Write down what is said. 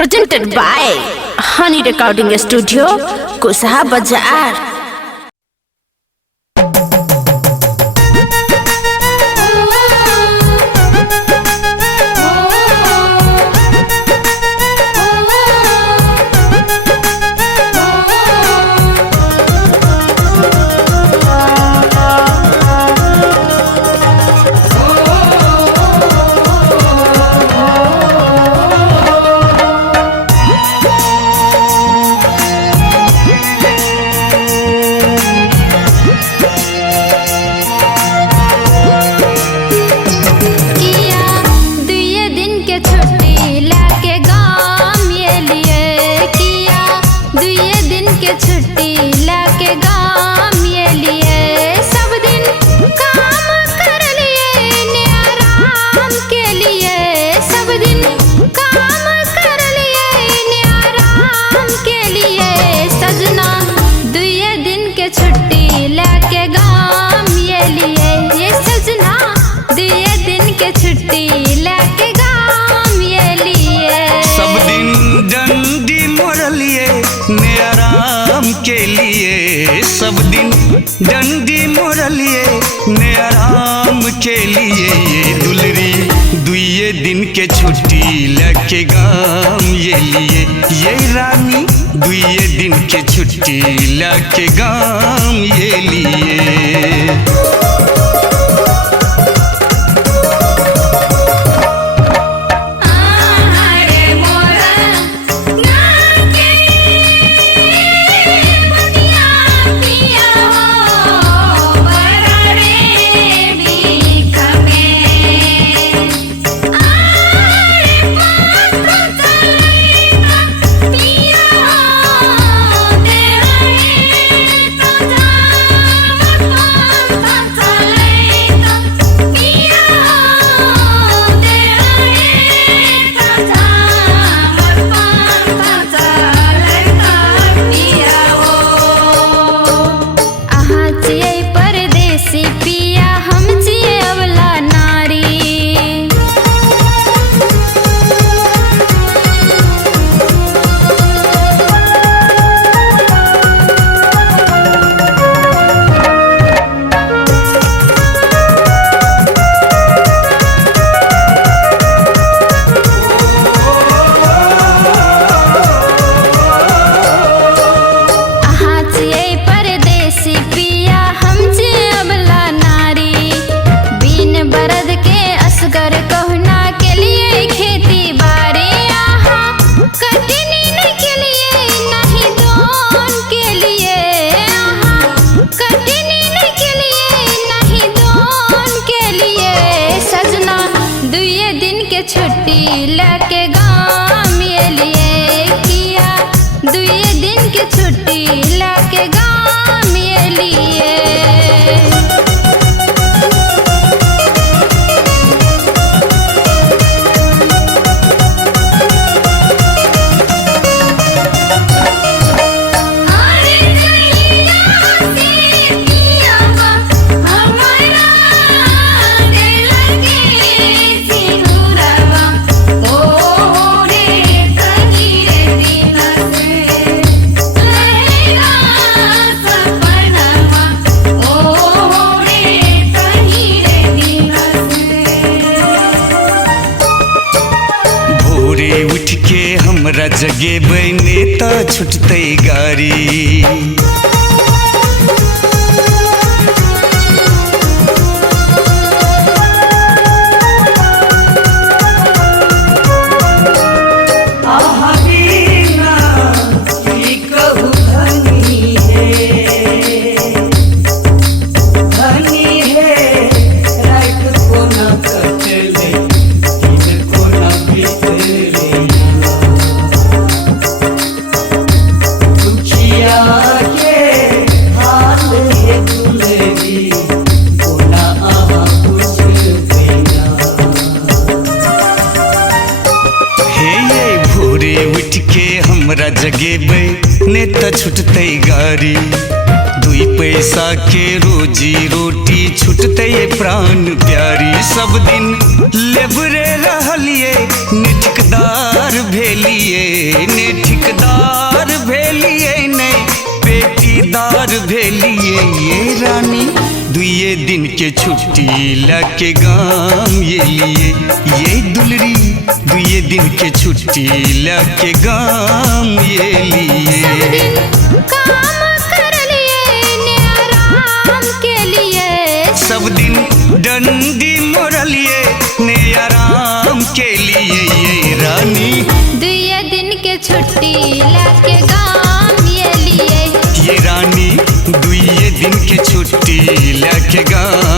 presented by Honey Recording Studio, Kusaha Bazaar. सब दिन डंडी मोरलिए ने आराम के लिए ये दुलरी दुए दिन के छुट्टी लेके गाम ये लिए ये रानी दुए दिन के छुट्टी लेके गाम ये लिए। छुट्टी लेके गाम ये लिए किया दुए दिन की छुट्टी लेके गाम ये लिए। उठ के हमरा जगे बने त छुटते गारी हमरा जगेबे ने त छुटते गारी दुई पैसा के रोजी रोटी छुटते प्राण प्यारी सब दिन लेबरे रहलिए ने ठेकेदार ठेकेदार भेलिए ने ठेकेदार भेलिए ने पेटीदार भेलिए ये रानी दुए दिन के छुट्टी लके गाम ये लिए ये दुलरी दुए दिन के छुट्टी लके गाम ये लिए काम कर लिए ने आराम के लिए सब दिन डंडी मोरलिए ने आराम के लिए ये रानी दुए दिन के छुट्टी लाके गाम ये लिए ये रानी दुए दिन के छुट्टी लके गाम